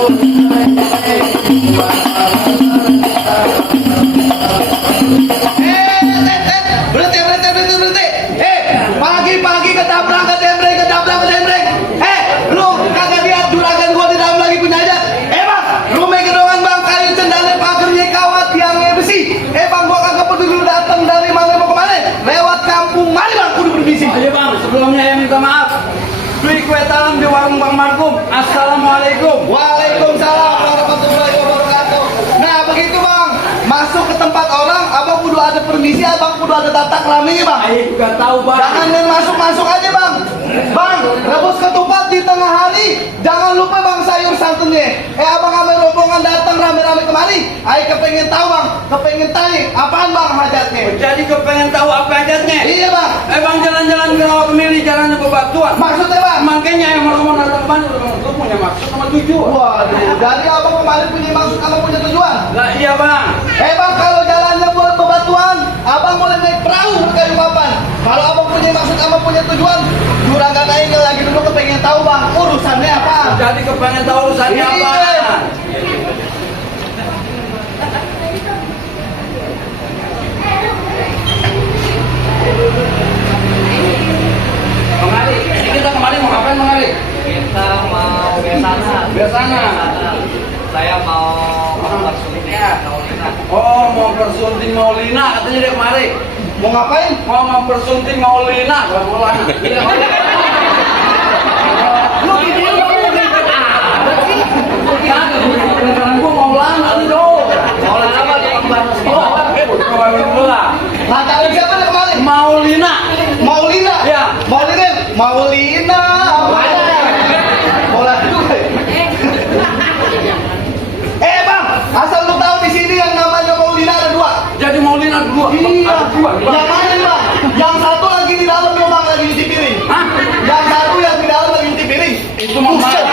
Berhenti. Pagi-pagi ketabrak, ketembreng. Lu kagak lihat juragan gua di dalam lagi punya aja. Bang, rumah gedongan bang, kayu cendana, pagernya kawat, tiangnya besi. Bang, gua kagak peduli lu datang dari mana mau kemana. Lewat kampung mana bang, kudu berbisi. Ayo bang, sebelumnya ya minta maaf. Beli kue talam di warung Bang Markum. Assalamualaikum. Waalaikumsalam warahmatullahi wabarakatuh. Nah begitu bang, masuk ke tempat orang, abang kudu ada permisi, abang kudu ada tata kraminya bang. Ayo juga tahu bang. Jangan main masuk aja bang. Bang, rebus ketupat di tengah hari. Jangan lupa bang sayur santunnya. Abang sama rombongan datang rame-rame kemari. Ayo kepengen tahu bang, kepengen tanya apaan bang hajatnya. Jadi kepengen tahu apa hajatnya? Iya bang. Bang jalan-jalan ke rawa pemilih jalannya bebatuan. Maksudnya bang? Makanya yang mau datang kemana? Lu punya maksud sama tujuan. Waduh, jadi abang kemarin punya maksud sama punya tujuan. Lah iya bang. Bang, kalau jalannya buat bebatuan, abang boleh naik perahu kayu papan. Kalau abang punya maksud sama punya tujuan, juragan aing lagi dulu kepengen tahu bang, urusannya apa? Jadi kepengen tahu urusannya Iya. apa? Bang Ali, ini kita kemarin mau ngapain Bang Ali? Kita mau bersana. Bersana. Saya mau bersunting Maulina. Oh, mau bersunting Maulina katanya dia kemari. Mau ngapain? Mau mempersunting Maulina, gak boleh. Lu video lu gua mau lana lu. Maulana apa di Pembantu sekolah? Pacaran siapa nih kemarin? Maulina. Maulina? Ya. Maulina. Bola juga. Bang, asal lu tahu di sini yang namanya Maulina ada dua. Jadi Maulina dua. Iya. Ada dua. Yang mana bang? Yang satu lagi di dalam memang lagi nyuci piring. Hah? Yang satu yang di dalam lagi nyuci piring. Itu mau Maulina.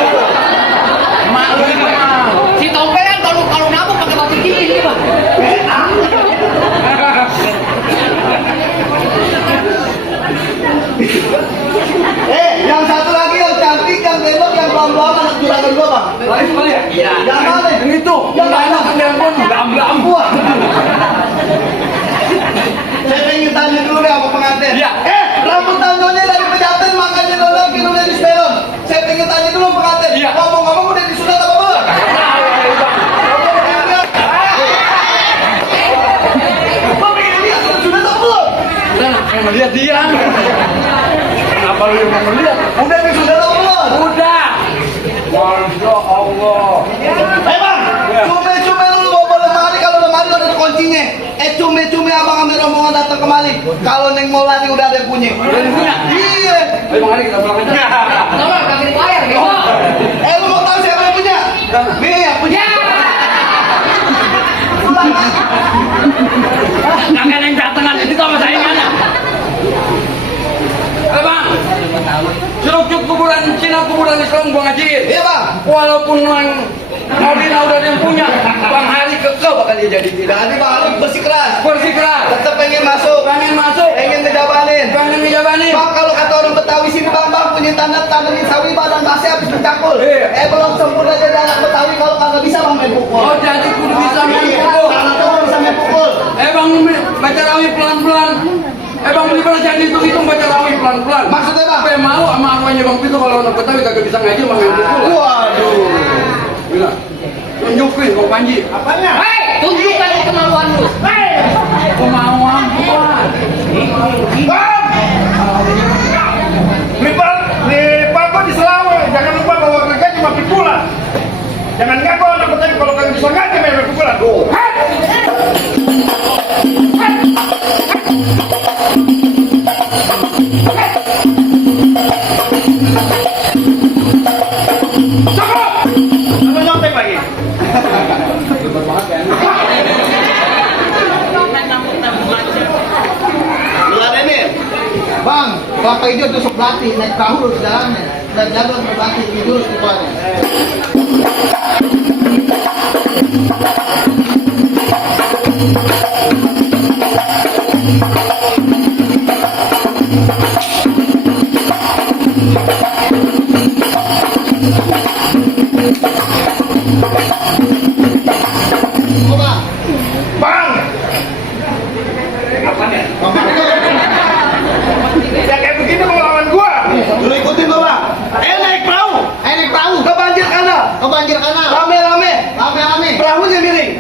Si Tompe kan kalau nabung pakai batu gigi bang. Yang satu lagi yang cantik, yang tembok, yang belang-belang anak juragan gua bang. Lain kali ya? Iya. Yang mana? Yang itu. Yang mana? Yang pun belam-belam. Wah. Saya pengen tanya dulu deh sama pengantin. Iya. Rambut tandonya dari pejaten makanya lo lagi nulis di spelon. Saya pengen tanya dulu pengantin. Iya. Ngomong-ngomong udah disunat apa belum? Gua pengen lihat udah sunat apa belum? Udah, yang melihat dia. Kenapa lu yang mau melihat? Udah disunat apa belum? Udah. Masya Allah. Bang, cume-cume lu bawa lemari, kalau lemari udah ada kuncinya. Cume-cume abang sama rombongan datang kemari. Kalau Neng Maulani udah ada yang punya. Udah ada yang punya? Iya. Ayo Bang Ali kita pulang aja. Tolong kagak dibayar bego. Lu mau tahu siapa yang punya? Nih yang punya. Kagak ada yang datangan itu sama saingannya. Bang, Curug kuburan Cina, kuburan Islam gua ngajiin. Iya bang. Walaupun yang Maulina udah ada yang punya, Bang Hari kekeh bakal dia jadi tidak. Jadi bang Ali bersikeras. Bersikeras. Tetap pengen masuk. Pengen masuk. Pengen ngejabanin. Pengen ngejabanin. Bang, kalau kata orang Betawi sini bang punya tanamin sawi badan masih habis mencakul. Iya. Belum sempurna jadi anak Betawi kalau kagak bisa bang main pukul. Oh jadi kudu bisa main Iya, pukul. kalau tahu bisa main pukul. Bang baca rawi pelan-pelan. Bang beli jadi itu baca rawi pelan-pelan. Maksudnya bang? Apa yang mau sama arwahnya Bang Pito kalau anak Betawi kagak bisa ngaji sama main pukul. Waduh. Bilang. Tunjukin Bang Panji. Apanya? Hei, tunjukkan kemauan lu. Kemauan gua. Lipat di Selawai, jangan lupa bawa gergaji cuma pikulan. Jangan ngaku anak petani kalau kalian bisa ngaji main pikulan. Cukup! Apa nyontek lagi? Bang, Bapak Ijo tusuk belati, naik perahu di dalamnya. Dan jalan berbati, tidur semuanya.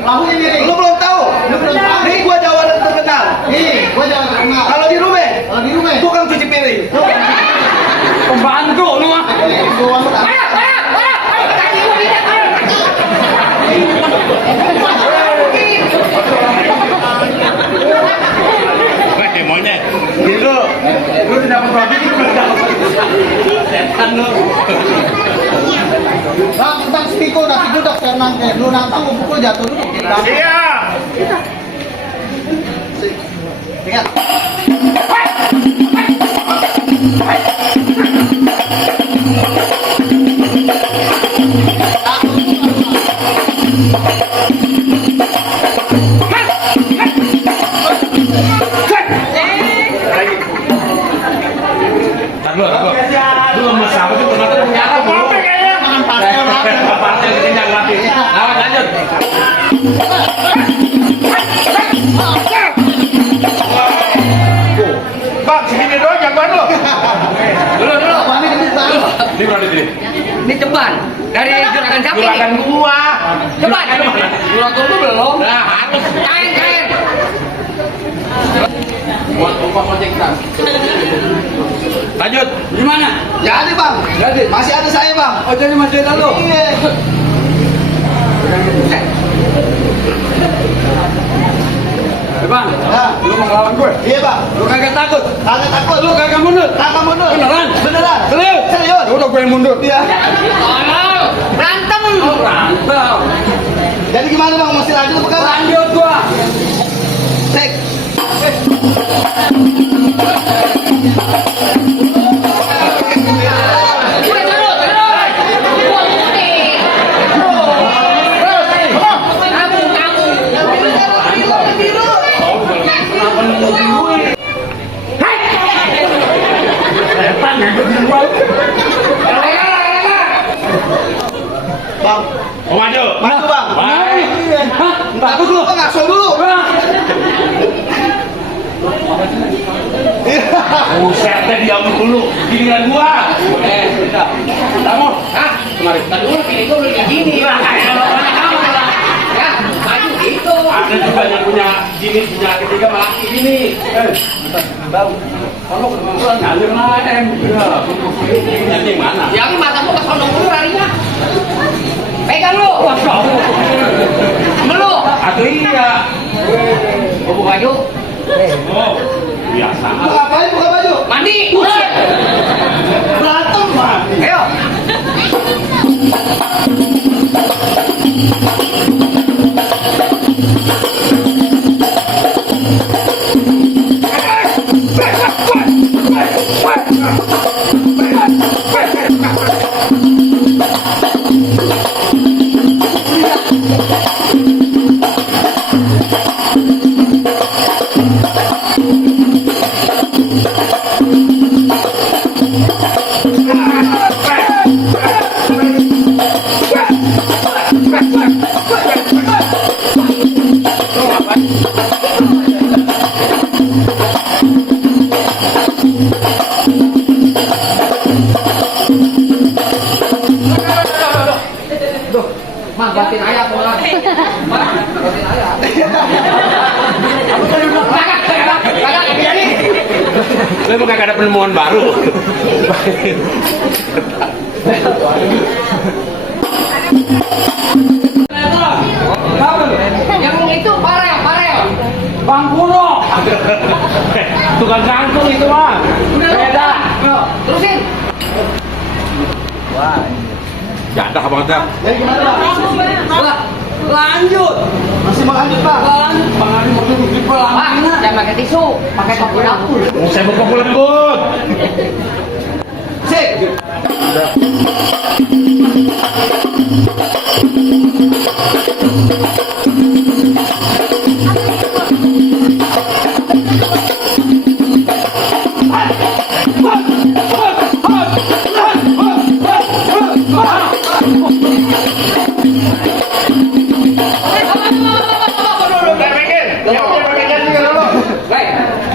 Perahunya miring. Lu belum tahu? Lu belum tahu. Nih gua jawaban terkenal. Nih, gua jangan kenal. Kalau di rumah, Kalau di rumah. tukang cuci piring. Pembantu lu mah. Gua mau tak. Gitu. Lu tidak berarti lu belum dapat. Setan lu. Bang, tentang spiko nasi duduk senang kayak lu nantang gua pukul jatuh duduk. Siap. Ingat. Lu masalah itu ternyata ternyata Apa kayaknya? partai kenyang mati. Awas lanjut. Bang, segini doang jagoan lo. Dulu. Apaan ini bang? Ini berapa ini? Ini ceban dari juragan sapi. Juragan gua. Ceban. Juragan lu belum. Nah, harus Kain. buat upah ojek kan. Lanjut. Gimana? Jadi bang, Jadi. masih ada saya bang. Oh, jadi masih ada lu. Iya. Bang, Nah, lu mau ngelawan gue? iya bang. Lu kagak takut? Kagak takut. Lu kagak mundur? Kagak mundur. Beneran? Beneran. Serius? Serius. Ya udah gue yang mundur. Iya. Berantem. Oh, berantem. Jadi gimana bang? Mesti lanjut apa kagak? Lanjut gua. Cek. Bang, Oh, maju. maju bang. Baik. Hah? Takut dulu bang, ngaso dulu. Buset deh, diam dulu. Giliran gua. Kamu? Hah? Kemarin. Tadi dulu pilih gue udah kayak gini. Ya, maju gitu. Ada juga yang punya gini, punya ketiga malah gini. Tahu? Kalau kebetulan ngalir lah, Ya, nanti yang mana? Yang matamu ke sono dulu larinya. Pegang lu. Wah, kau. Melu. Atau iya. Gua buka baju. Oh, biasa. Mau ngapain buka baju? Mandi. Berantem bang. Ayo. Mang, batin ayam orang. Mang, batin ayam. Kagak jadi. Lu emang kagak ada penemuan baru. Yang itu parel. Bang Kuno. Tukang gantung itu mah. Beda. Terusin. Janda abang teh. Jadi gimana bang? Lah, lanjut. Masih mau lanjut bang? Lanjut. Bang Ali mau duduk di Pak, pelaminan. jangan pakai tisu, pakai sapu dapur. Saya mau pukul lembut. Cek.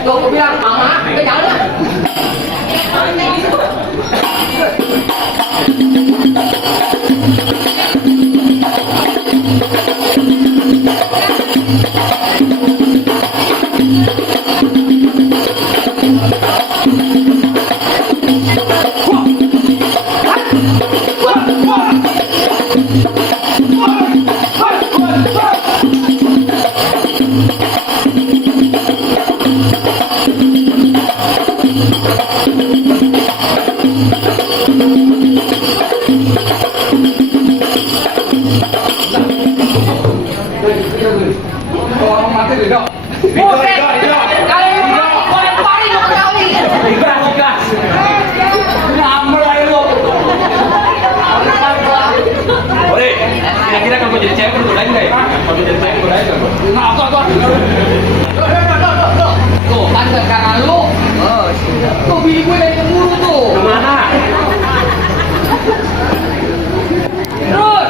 Tuh, aku bilang, mama, kita jalan. Orang mati tidak. Buset. Kalian mau lemparin lo kali. Ikas. Ngambil aja lo. Ore, kira-kira kalau jadi cewek godain nggak ya? Kalau jadi cewek godain nggak? Nah, tuh. Tuh, kan karena lu. Tuh bini gue dari keburu tuh. Kemana? Terus.